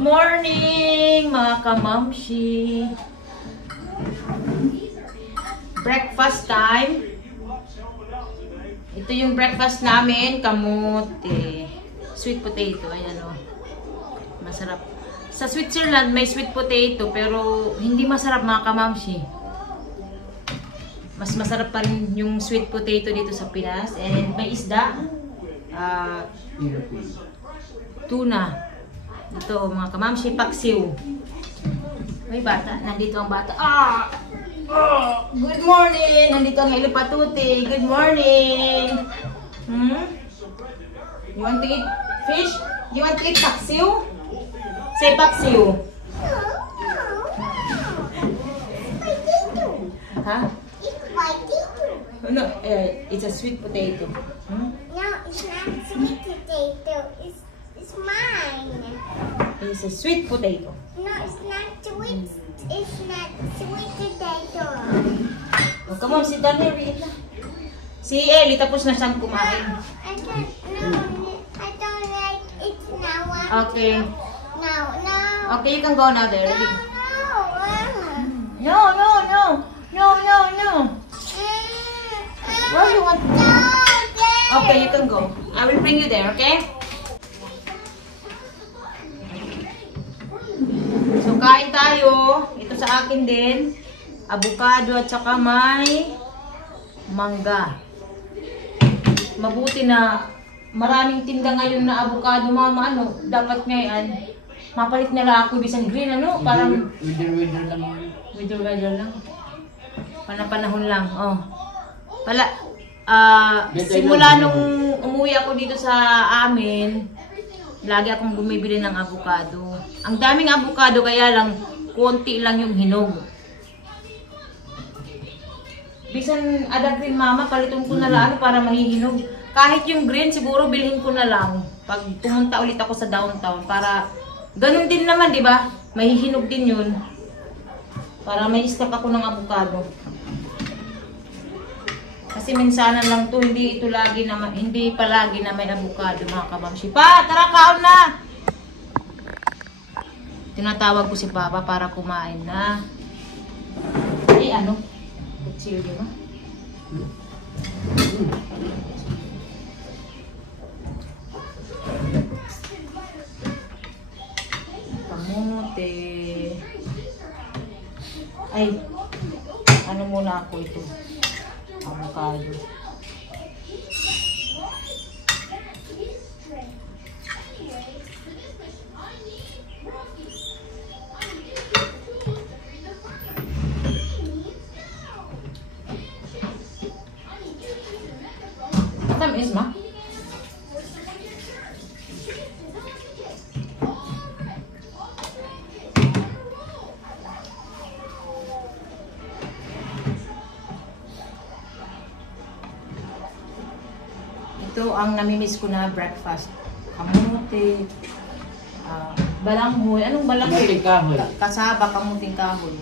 morning mga kamamshi. Breakfast time. Ito yung breakfast namin, kamote, sweet potato, ayan o. Masarap. Sa Switzerland may sweet potato pero hindi masarap mga kamamshi. Mas masarap pa rin yung sweet potato dito sa Pinas. And may isda. Tuna. Ito mga kamamshi, paksiw. May bata. Nandito ang bata. Good morning! Nandito ang Ilipatuti. Good morning! You want to eat fish? You want to eat paksiw? Say paksiw. Huh? No, it's a sweet potato. No, it's not sweet potato. It's mine. It's a sweet potato. No, it's not sweet. It's not sweet potato. Oh, come on, sit down here. Eat na. Si Ellie, tapos na siyang kumain. I don't like it now. Okay. No. Okay, you can go now there. No. No. Where you want? Okay, you can go. I will bring you there, okay? So, kain tayo. Ito sa akin din. Avocado at saka may mangga. Mabuti na maraming tinda ngayon na avocado, mama. Ano, dapat ngayon, mapalit nila ako bisan green, ano? Parang Winter lang yan. Winter lang. Panahon lang. Oh. Simula nung umuwi ako dito sa amin, lagi akong bumibili ng avocado. Ang daming avocado, kaya lang konti lang yung hinog. Bisan ada green, mama, paliton ko na lang para mahihinog. Kahit yung green, siguro bilhin ko na lang pag pumunta ulit ako sa downtown para ganun din naman, di ba? Mahihinog din yun. Para may stock ako ng avocado. Kasi minsanan lang to, hindi palagi na may avocado, mga kamamshi. Pa, tara, kaon na! Tinatawag ko si Papa para kumain na. Ano? Kutsilyo, di ba? Kamote. Ay, ano muna ako ito? Avocado. Tamis, ma? Ito ang namimiss ko na breakfast. Kamote, balanghoy. Anong balanghoy? Kamuting kahoy. Kasaba, kamuting kahoy.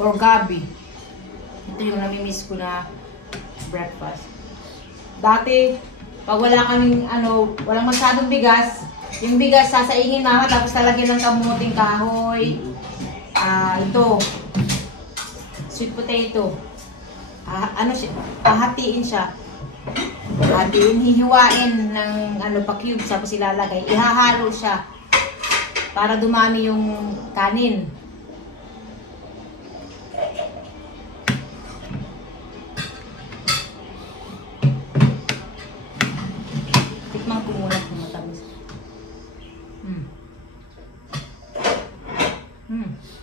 Or gabi. Ito yung namimiss ko na breakfast. Dati, pag wala kaming, walang masyadong bigas, yung bigas sasaingin mama, tapos talagyan ng kamuting kahoy. Ito, sweet potato. Hahatiin siya. Hihiwain ng pa-cubes, tapos ilalagay. Ihahalo siya para dumami yung kanin. Tikman ko muna kung matamis.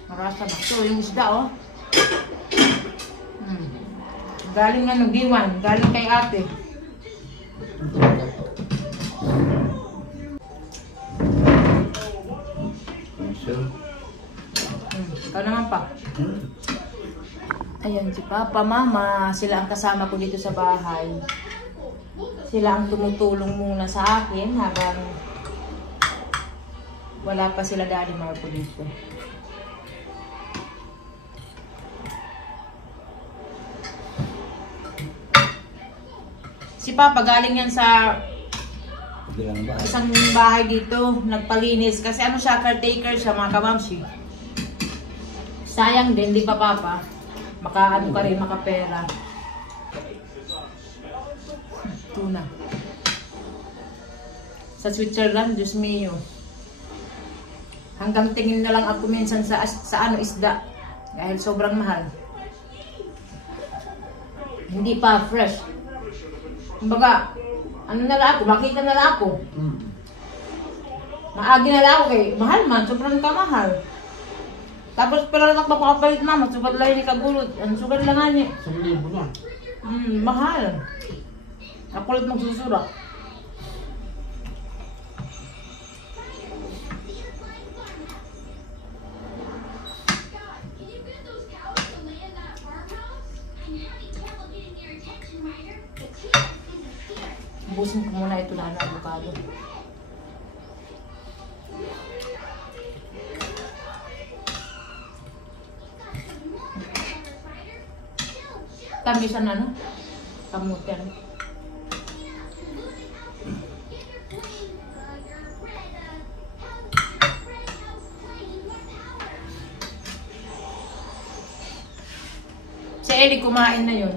Marasa na. So, yung isda, oh. Galing na ng Diwan. Galing kay ate. Ikaw naman pa. Ayan si Papa, Mama. Sila ang kasama ko dito sa bahay. Sila ang tumutulong muna sa akin habang wala pa sila Daddy Marco dito. Si Papa galing yan sa Isang bahay dito, nagpalinis. Kasi ano siya, caretaker siya mga kamamsi. Sayang din, di pa papa. Maka-ano ka rin, makapera. Tuna. Sa Switzerland, Diyos mio. Hanggang tingin na lang ako minsan sa ano isda. Dahil sobrang mahal. Hindi pa fresh. Kumbaga, ano na lang ako, makita na lang ako. Maagi na lang ako kay mahal man, sobrang kamahal. Tapos pala lang magpapakapalit mama, sugat lang ni kagulot. Ang sugat lang nga niya. 1,000 na. Mahal. Ako lang magsusura. Ubusin ko muna ito na avocado. Tamisan ano? Kamutin. Si Ellie kumain na yun.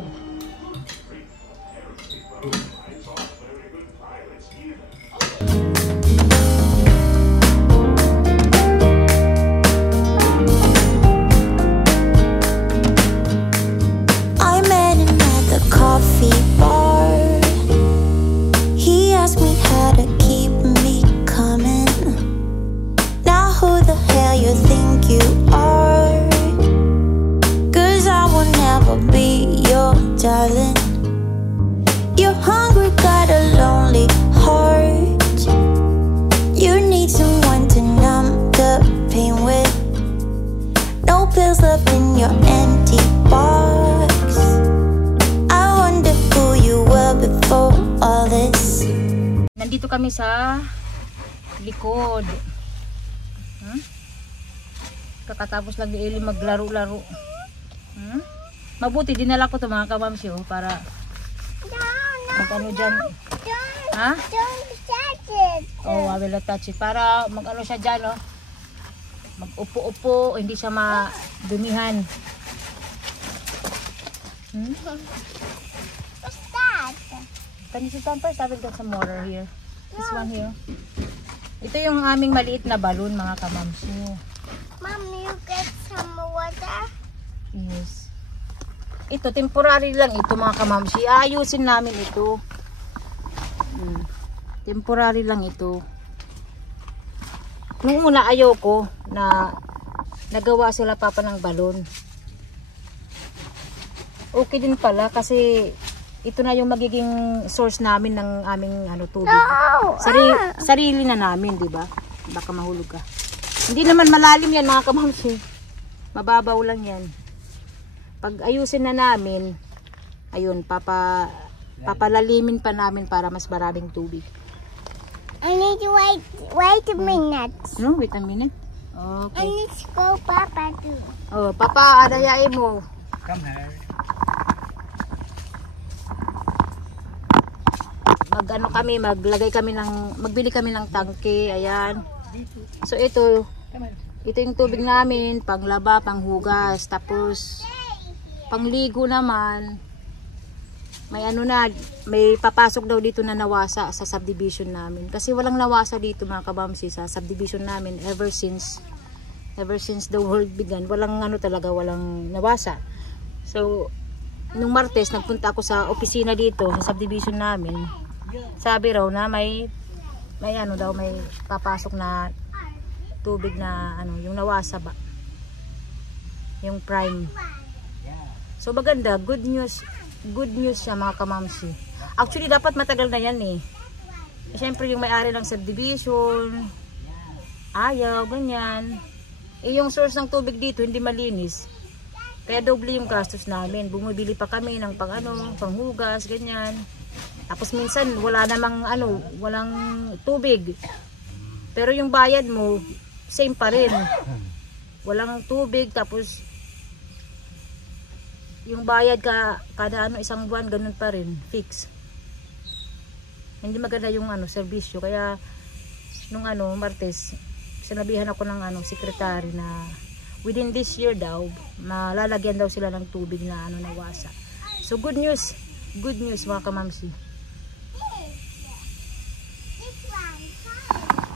Coffee bar. He asked me how to keep me coming. Now who the hell you think you are? 'Cause I will never be your darling. You're hungry, got a lonely heart. You need someone to numb the pain with. No pills left in your empty box. Before all this. Nandito kami sa likod. Kakatapos lang ni Ellie maglaro-laro. Mabuti dinala ko to mga kamamsi para mag-ano dyan. Ha? Don't touch it. Oh, I will not touch it. Para mag-ano siya dyan, oh. Mag-upo-upo, hindi siya madumihan. What's that? Can you sit down first? I will get some water here. This one here. Ito yung aming maliit na balon, mga kamamsi. Mom, you get some water? Yes. Ito, temporary lang ito mga kamamsi. Ayusin namin ito. Temporary lang ito. Nung una ayoko na nagawa sila papa ng balon. Okay din pala kasi ito na yung magiging source namin ng aming tubig. No! Sarili na namin, di ba? Baka mahulog ka. Hindi naman malalim yan mga kamamsi. Mababaw lang yan. Pag ayusin na namin, ayun, papalalimin pa namin para mas maraming tubig. I need to wait a minute. No, wait a minute. I Okay. need to go Papa too. Oh, papa, adayain mo. Come here. Magbili kami ng tangke, ayan. So ito yung tubig namin, panglaba, panghugas, tapos pangligo naman. May papasok daw dito na nawasa sa subdivision namin. Kasi walang nawasa dito mga kabamsi sa subdivision namin ever since the world began. Walang walang nawasa. So nung Martes nagpunta ako sa opisina dito sa subdivision namin. Sabi raw na may papasok na tubig na yung nawasa ba. Yung prime. So maganda, good news siya mga kamamsi. Actually dapat matagal na yan eh. Siyempre yung may-ari ng subdivision ayaw, ganyan. Yung source ng tubig dito hindi malinis. Kaya doble yung gastos namin. Bumibili pa kami ng panghugas, ganyan. Tapos minsan wala namang walang tubig. Pero yung bayad mo same pa rin. Walang tubig tapos yung bayad kada isang buwan ganun pa rin, fix. hindi maganda yung serbisyo. Kaya nung Martes, sinabihan ako ng secretary na within this year daw, malalagyan daw sila ng tubig na nawasa. So good news mga kamamsi.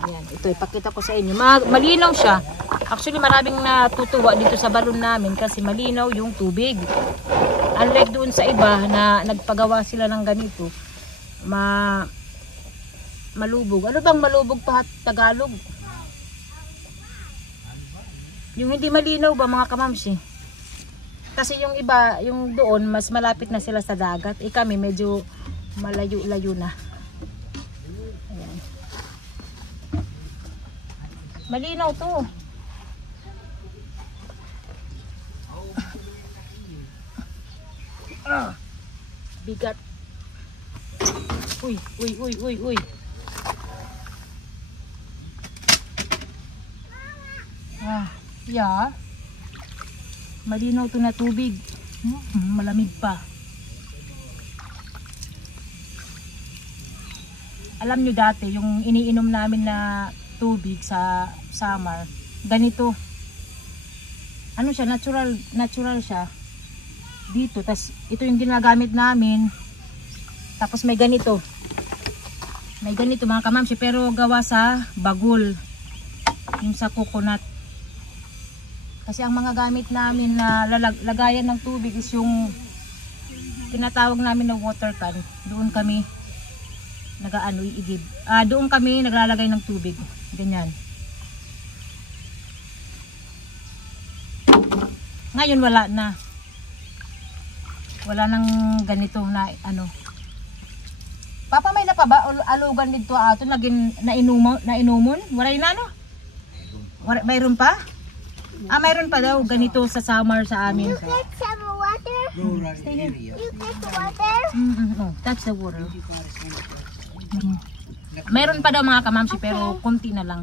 Ayan, ito ipakita ko sa inyo. Malinaw siya. Actually maraming natutuwa dito sa balon namin kasi malinaw yung tubig. Unlike doon sa iba na nagpagawa sila ng ganito, malubog. Ano bang malubog pa Tagalog? Yung hindi malinaw ba mga kamamsi? Kasi yung iba, yung doon mas malapit na sila sa dagat. Kami medyo malayo-layo na. Ayan. Malinaw to. Bigat. Uy. Yeah. Malinaw to na tubig. Malamig pa. Alam nyo dati, yung iniinom namin na tubig sa summer, ganito. Ano siya, natural siya. Dito, tas ito yung ginagamit namin. Tapos may ganito. May ganito mga kamamsi, pero gawa sa bagul. Yung sa coconut. Kasi ang mga gamit namin na lagayan ng tubig is yung tinatawag namin na water can. Doon kami iigib. Doon kami naglalagay ng tubig. Ganyan. Ngayon wala na. Wala nang ganito na Papa, may na pa ba alugan dito ato naging nainumon? Wala na mayroon pa? Mayroon pa daw ganito sa summer sa amin. You get some water? You get water? No, that's the water. Mayroon pa daw mga kamamsi pero konti na lang.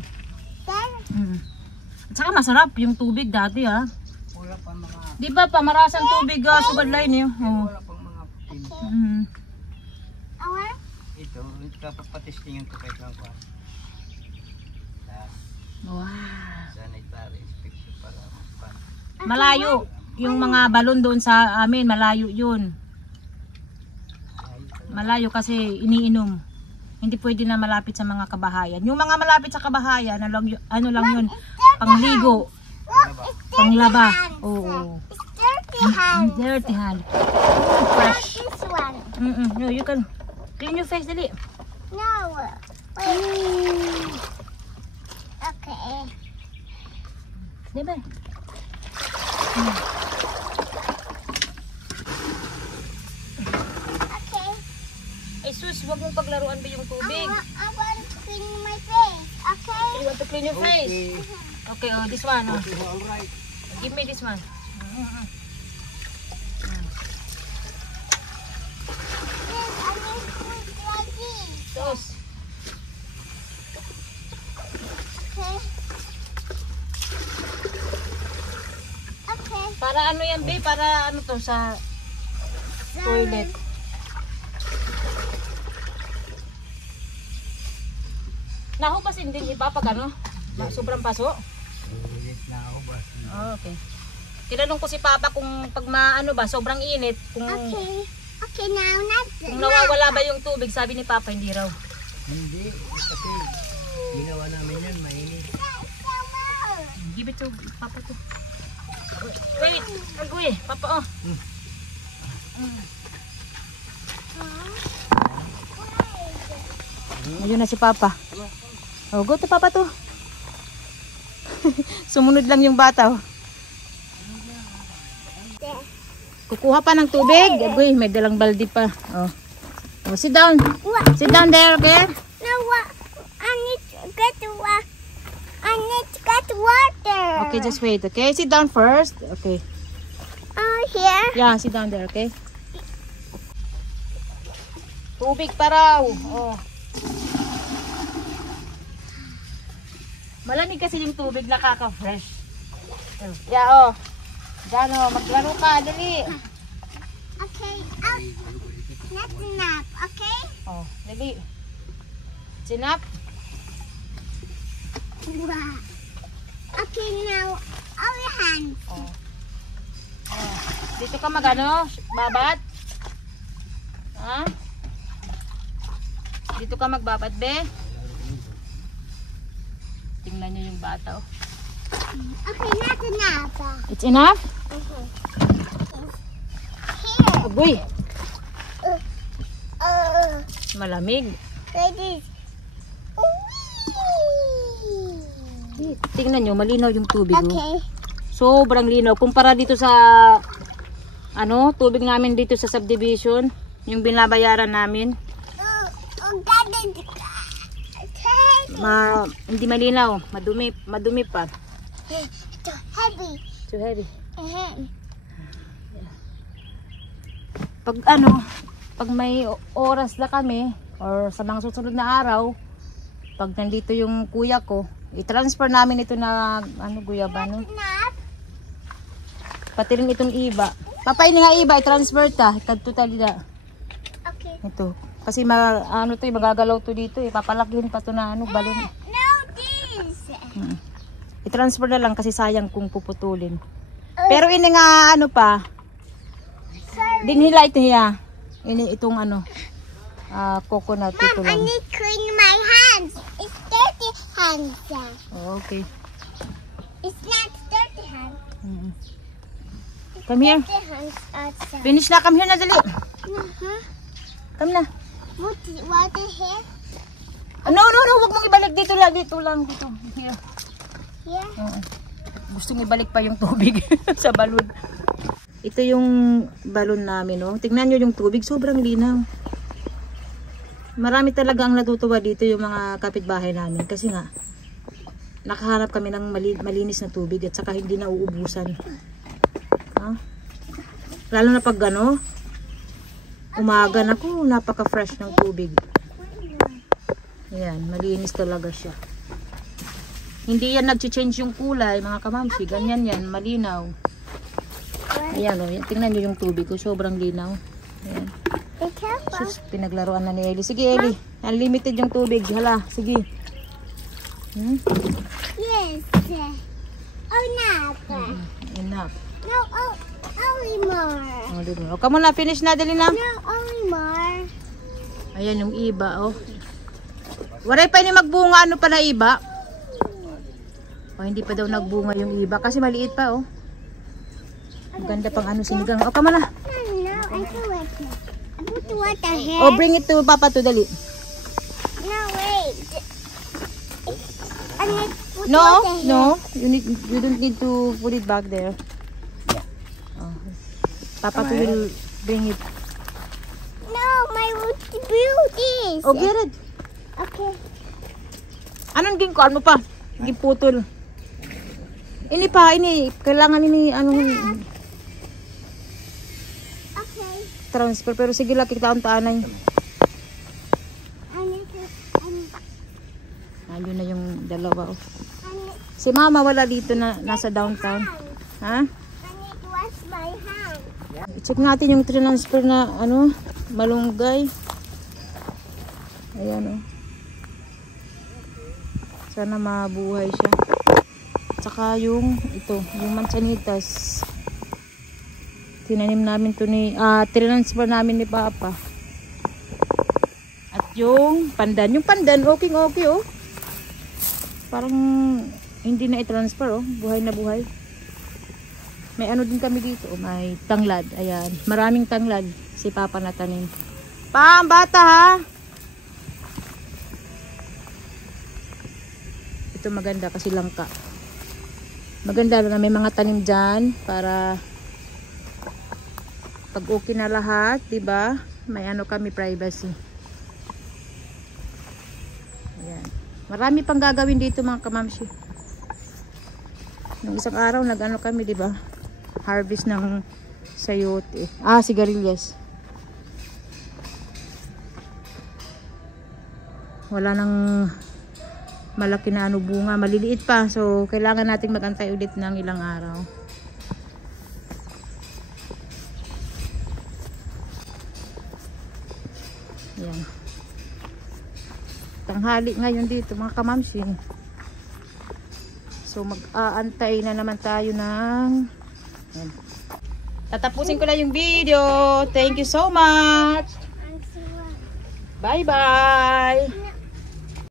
At saka masarap yung tubig dati Di ba pamarasang tubig subad line niyo? Wala pang mga putin. Ito kapapatesting yung tukay lang pa. Wow. Sanitary inspection para magpan. Malayo. Yung mga balon doon sa amin, malayo yun. Malayo kasi iniinom. Hindi pwede na malapit sa mga kabahayan. Yung mga malapit sa kabahayan, ano lang yun, pangligo, panglaba. Oo. Dirty hand. Dirty hand. Fresh. This one. No, you can clean your face, dali. No. Wait. Okay. Diba? Okay. Ay sus, huwag mong paglaruan ba yung tubig? I want to clean my face. Okay. You want to clean your face? Okay, this one. All right. Give me this one. Sus. Okay. Okay. Para ano yan, be? Para ano to sa toilet. Nahubasin din iba pag ano? Sobrang paso? Ulit na ako ba? Oh, okay. Tinanong ko si Papa kung pag maano ba, sobrang init, kung Okay. Okay, now not. kung nawawala ba yung tubig, sabi ni Papa hindi raw. Hindi. Kasi ginawa namin yan, mainit. Give it to Papa to. Wait, agoy, Papa oh. Ayun na si Papa. Oh, go to Papa to. Sumunod lang yung bata oh. Kukuha pa ng tubig. Agoy, may dalang baldi pa. Oh. Oh, sit down. Sit down there, okay? No, what? I need to get water. Okay, just wait, okay? Sit down first. Okay. Here. Yeah, sit down there, okay? Tubig pa raw. Oh. Malamig kasi yung tubig, nakaka-fresh. Yeah, oh. Diyan, oh. Maglaro ka, dali. Okay. Not enough. Okay. Oh, dali. It's enough? Wow. Okay, now our hands. Oh. Dito ka magano, babat? Ha? Dito ka magbabat, be? Tingnan nyo yung bata, oh. Okay, not enough. It's enough? Here. Agoy, Uh, malamig. like this. Tingnan nyo, malinaw yung tubig, oh. Okay. Sobrang linaw. Kumpara dito sa, tubig namin dito sa subdivision, yung binabayaran namin, hindi malinaw. Madumi pa. Too heavy. Too heavy. Uh-huh. Pag may oras na kami, or sa mga susunod na araw, pag nandito yung kuya ko, i-transfer namin ito na, guyabano. Pati rin itong iba. Papainin nga iba, i-transfer ta. Totalida. Okay. Ito. Kasi magagalaw to dito eh. Papalakihin pa to na balon. No, this. I-transfer na lang kasi sayang kung puputulin. Pero ini nga pa. Din nila ito niya. Itong coconut. Mom, Ito I lang. need to clean my hands. It's dirty hands. Oh, okay. It's not dirty hands. Come here. Dirty hands outside. Finish na. Come here na dali. Uh-huh. Come na. What is here? No. Huwag mong ibalik dito lang. Dito lang. Dito. Here. Here? Gustong ibalik pa yung tubig sa balon. Ito yung balon namin, oh. Tingnan nyo yung tubig, sobrang linaw. Marami talaga ang natutuwa dito yung mga kapitbahay namin kasi nga nakahanap kami ng malinis na tubig at saka hindi na uubusan. Lalo na pag umaga na ko, napaka-fresh ng tubig. Ayan, malinis talaga siya. Hindi yan nag-change yung kulay, mga kamamsi. Ganyan yan, malinaw. Ayan, oh, tingnan nyo yung tubig ko, sobrang linaw. Ayan. Be careful. Sus, pinaglaruan na ni Ellie. Sige, Ellie, unlimited yung tubig. Hala, sige. Yes. Oh, not. Enough. No, only more. O, come on na, finish na, dali na. No, only more. Ayan yung iba, oh. Waray pa ini magbunga, pa na iba? O, hindi pa daw nagbunga yung iba kasi maliit pa, oh. Maganda pang sinigang. O, come on na. No, I do it. I put the water here. Oh, bring it to Papa to dali. No, wait. I need to put No, water here. no. You don't need to put it back there. Oh. Papa to will bring it. No, my beauties. Oh, get it. Okay. Anong ginkuan mo pa? Giputol. Ini pa, kailangan Okay. transfer pero sige lang kita taanay. I need to. Ayun na yung dalawa, oh. I need, Si Mama wala dito na nasa downtown. Ha? I need to wash my hands. I-check natin yung transfer na malunggay. Ayan, oh. Sana mabuhay siya. Tsaka yung manzanitas. Tinanim namin to transfer namin ni Papa. At yung pandan okay, oh. Parang hindi na i-transfer, oh. Buhay na buhay. May din kami dito, oh. May tanglad. Ayan, maraming tanglad si Papa natanim. Pa, ang bata, ha? Ito maganda kasi langka. Maganda na may mga tanim dyan para pag okay na lahat, diba? May kami privacy. Ayan. Marami pang gagawin dito mga kamamsi. Nung isang araw kami, diba? Harvest ng sayote. Sigarilyas. Wala nang malaki na bunga, maliliit pa. So, kailangan nating magantay ulit ng ilang araw. Ayan. tanghali ngayon dito mga kamamsi. So mag-aantay na naman tayo ng ayan. Tatapusin ko na yung video. Thank you so much. Bye bye.